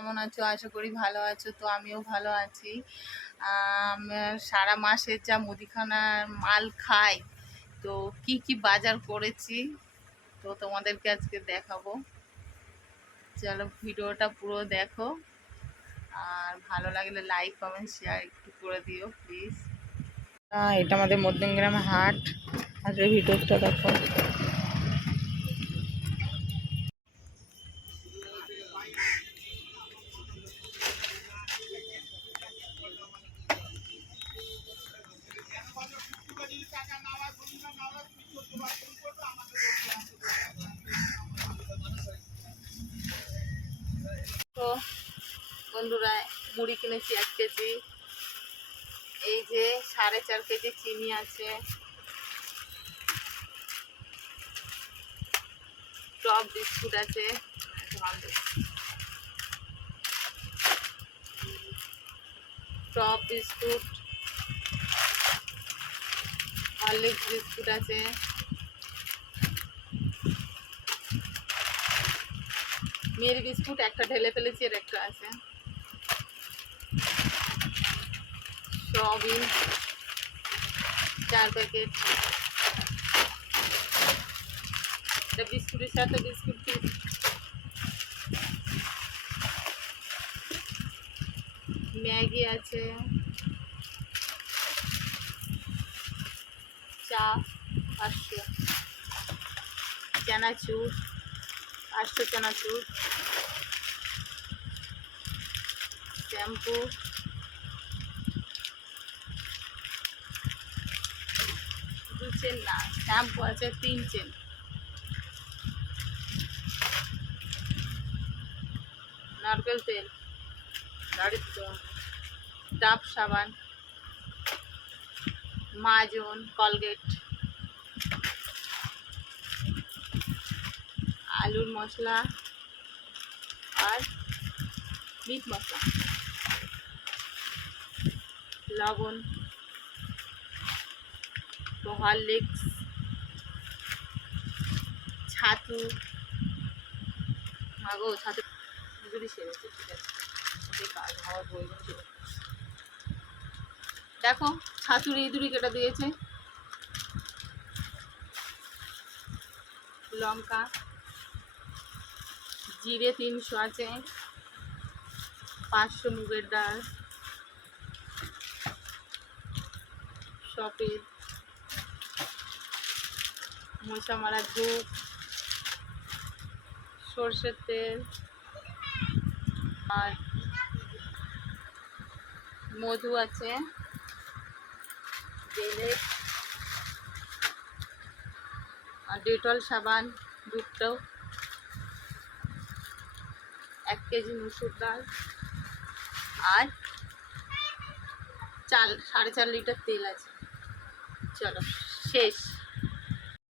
কেমন আছো? আশা করি ভালো আছো, তো আমিও ভালো আছি। সারা মাসের যা মুদিখানার মাল খাই, তো কি কি বাজার করেছি, তো তোমাদেরকে আজকে দেখাবো। চলো ভিডিওটা পুরো দেখো। আর ভালো লাগলে লাইক কমেন্ট শেয়ার একটু করে দিও প্লিজ এটা আমাদের মধ্যমগ্রাম হাট। হাটের ভিডিওটা দেখো। বন্ধুরা, মুড়ি কিনেছি এক কেজি। এই যে সাড়ে চার কেজি চিনি আছে। টপ বিস্কুট আছে। টপ বিস্কুট, হরলিক্স বিস্কুট আছে। মেরি বিস্কুট একটা ঢেলে ফেলেছি আর একটা আছে সয়াবিন চার প্যাকেট এটা বিস্কুটের সাথে বিস্কুট দিয়ে ম্যাগি আছে চা পাঁচশো চানাচুর পাঁচশো চানাচুর। শ্যাম্পু। দু চেন না, শ্যাম্পু আছে, তিন চেন। নারকেল তেল গাড়ির তেল ডাব সাবান মাজন কলগেট। আলুর মশলা আর মিট মশলা। লবণ, হরলিক্স, ছাতু। মাগো, ছাতু। যদি সেরেছে ঠিক আছে। কাজ হওয়ার প্রয়োজন ছিল। দেখো, ছাতুর ইঁদুরি কেটে দিয়েছে। লঙ্কা জিরে তিনশো আছে। পাঁচশো মুগের ডাল। সফেদ মশা মারা ধূপ। সর্ষের তেল। আর মধু আছে। বেলে আর ডেটল সাবান, দুধটাও। এক কেজি মুসুর ডাল আর চাল সাড়ে চার লিটার তেল আছে। চলো শেষ।